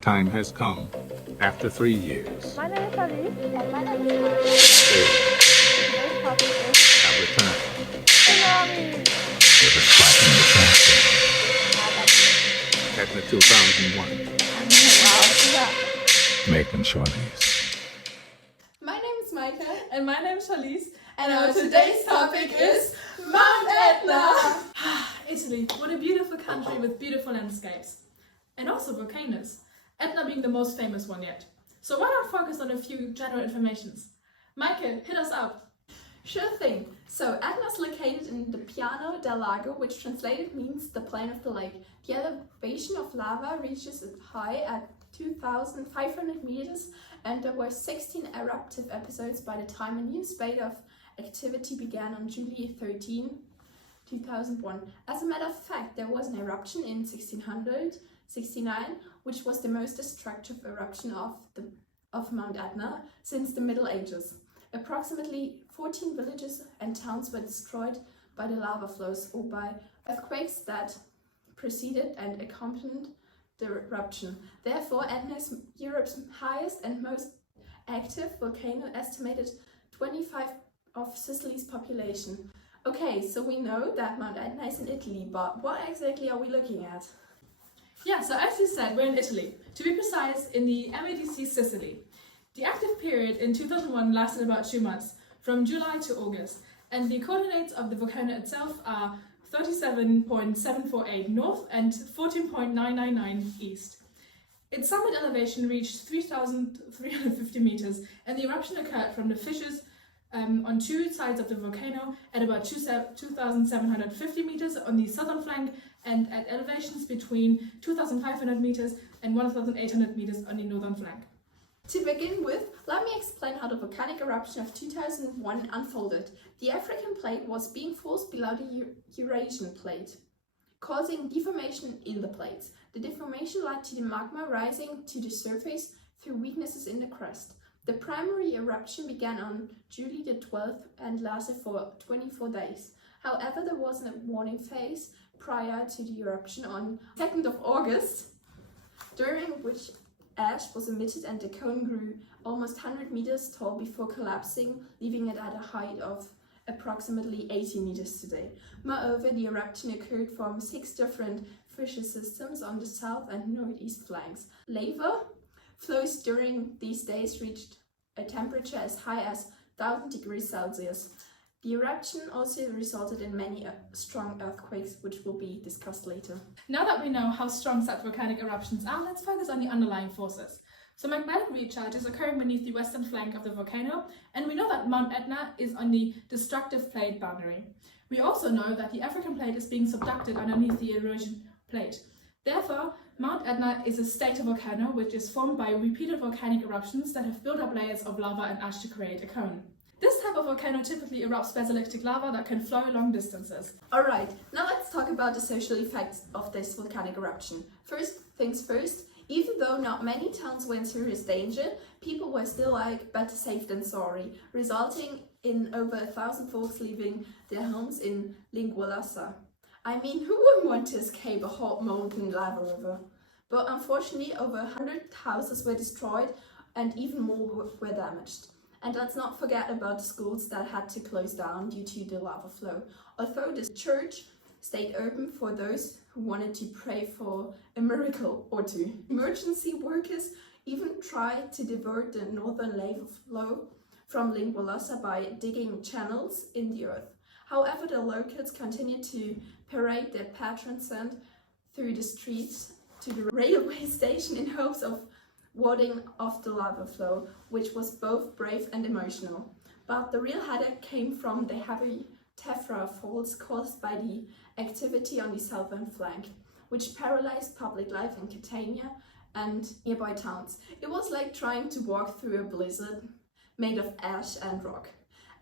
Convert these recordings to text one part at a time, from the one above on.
Time has come. After 3 years, My name is Alice. And my name is Maya. Today's topic is have returned. tsunami. With a striking disaster. Ah, that's it. Etna 2001. Wow, yeah. Making Shorties. My name is Maika, And my name is Charlize. and our today's topic is Mount Etna. Italy, what a beautiful country with beautiful landscapes. And also volcanoes. Etna being the most famous one yet. So why not focus on a few general informations? Michael, hit us up. Sure thing. So Etna is located in the Piano del Lago, which translated means the plain of the lake. The elevation of lava reaches its high at 2,500 meters, and there were 16 eruptive episodes by the time a new spate of activity began on July 13, 2001. As a matter of fact, there was an eruption in 1669, which was the most destructive eruption of Mount Etna since the Middle Ages. Approximately 14 villages and towns were destroyed by the lava flows or by earthquakes that preceded and accompanied the eruption. Therefore, Etna is Europe's highest and most active volcano, estimated 25 of Sicily's population. Okay, so we know that Mount Etna is in Italy, but what exactly are we looking at? Yeah, so as you said, we're in Italy. To be precise, in the MEDC Sicily. The active period in 2001 lasted about 2 months, from July to August, and the coordinates of the volcano itself are 37.748 north and 14.999 east. Its summit elevation reached 3,350 meters, and the eruption occurred from the fissures on two sides of the volcano at about 2,750 meters on the southern flank and at elevations between 2,500 meters and 1,800 meters on the northern flank. To begin with, let me explain how the volcanic eruption of 2001 unfolded. The African plate was being forced below the Eurasian plate, causing deformation in the plates. The deformation led to the magma rising to the surface through weaknesses in the crust. The primary eruption began on July the 12th and lasted for 24 days. However, there was a warning phase prior to the eruption on 2nd of August, during which ash was emitted and the cone grew almost 100 meters tall before collapsing, leaving it at a height of approximately 80 meters today. Moreover, the eruption occurred from 6 different fissure systems on the south and northeast flanks. Lava flows during these days reached a temperature as high as 1,000 degrees Celsius. The eruption also resulted in many strong earthquakes, which will be discussed later. Now that we know how strong such volcanic eruptions are, let's focus on the underlying forces. So magmatic recharge is occurring beneath the western flank of the volcano, and we know that Mount Etna is on the destructive plate boundary. We also know that the African plate is being subducted underneath the Eurasian plate. Therefore, Mount Etna is a stator volcano which is formed by repeated volcanic eruptions that have built up layers of lava and ash to create a cone. This type of volcano typically erupts basaltic lava that can flow long distances. Alright, now let's talk about the social effects of this volcanic eruption. First things first, even though not many towns were in serious danger, people were still better safe than sorry, resulting in over 1,000 folks leaving their homes in Lingualassa. I mean, who wouldn't want to escape a hot molten lava river? But unfortunately, over 100 houses were destroyed and even more were damaged. And let's not forget about the schools that had to close down due to the lava flow. Although the church stayed open for those who wanted to pray for a miracle or two. Emergency workers even tried to divert the northern lava flow from Lingualassa by digging channels in the earth. However, the locals continued to parade their patron saint through the streets to the railway station in hopes of warding off the lava flow, which was both brave and emotional. But the real headache came from the heavy tephra falls caused by the activity on the southern flank, which paralyzed public life in Catania and nearby towns. It was like trying to walk through a blizzard made of ash and rock.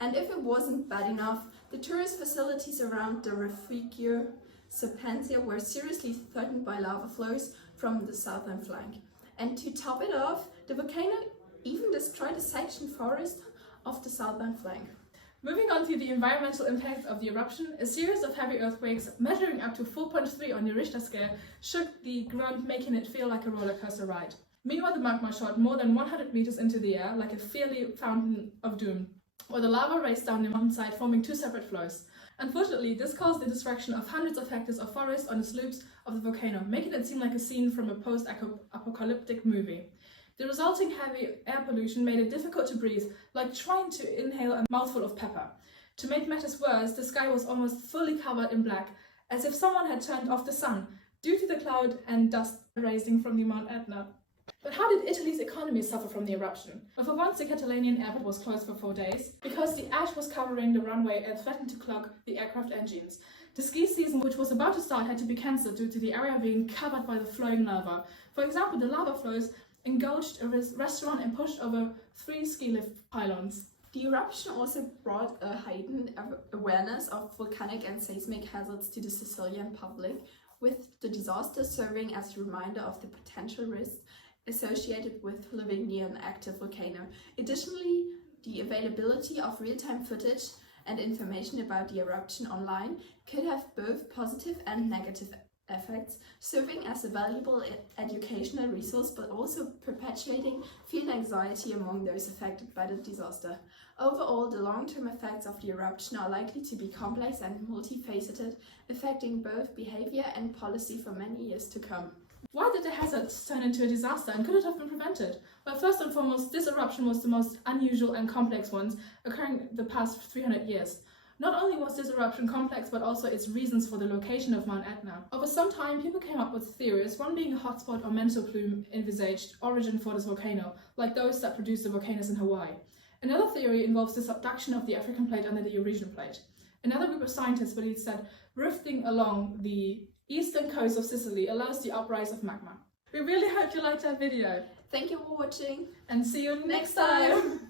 And if it wasn't bad enough, the tourist facilities around the Refugio Serpentia were seriously threatened by lava flows from the southern flank. And to top it off, the volcano even destroyed a section forest of the southern flank. Moving on to the environmental impact of the eruption, a series of heavy earthquakes measuring up to 4.3 on the Richter scale shook the ground, making it feel like a roller coaster ride. Meanwhile, the magma shot more than 100 meters into the air like a fiery fountain of doom, while the lava raced down the mountainside, forming two separate flows. Unfortunately, this caused the destruction of hundreds of hectares of forest on the slopes of the volcano, making it seem like a scene from a post-apocalyptic movie. The resulting heavy air pollution made it difficult to breathe, like trying to inhale a mouthful of pepper. To make matters worse, the sky was almost fully covered in black, as if someone had turned off the sun, due to the cloud and dust rising from the Mount Etna. But how did Italy's economy suffer from the eruption? Well, for once, the Catalanian airport was closed for 4 days because the ash was covering the runway and threatened to clog the aircraft engines. The ski season, which was about to start, had to be cancelled due to the area being covered by the flowing lava. For example, the lava flows engulfed a restaurant and pushed over 3 ski lift pylons. The eruption also brought a heightened awareness of volcanic and seismic hazards to the Sicilian public, with the disaster serving as a reminder of the potential risks associated with living near an active volcano. Additionally, the availability of real-time footage and information about the eruption online could have both positive and negative effects, serving as a valuable educational resource but also perpetuating fear and anxiety among those affected by the disaster. Overall, the long-term effects of the eruption are likely to be complex and multifaceted, affecting both behavior and policy for many years to come. Why did the hazards turn into a disaster, and could it have been prevented? Well, first and foremost, this eruption was the most unusual and complex one occurring the past 300 years. Not only was this eruption complex, but also its reasons for the location of Mount Etna. Over some time, people came up with theories, one being a hotspot or mantle plume envisaged origin for this volcano, like those that produce the volcanoes in Hawaii. Another theory involves the subduction of the African plate under the Eurasian plate. Another group of scientists believes that rifting along the eastern coast of Sicily allows the uprise of magma. We really hope you liked our video. Thank you for watching, and see you next time!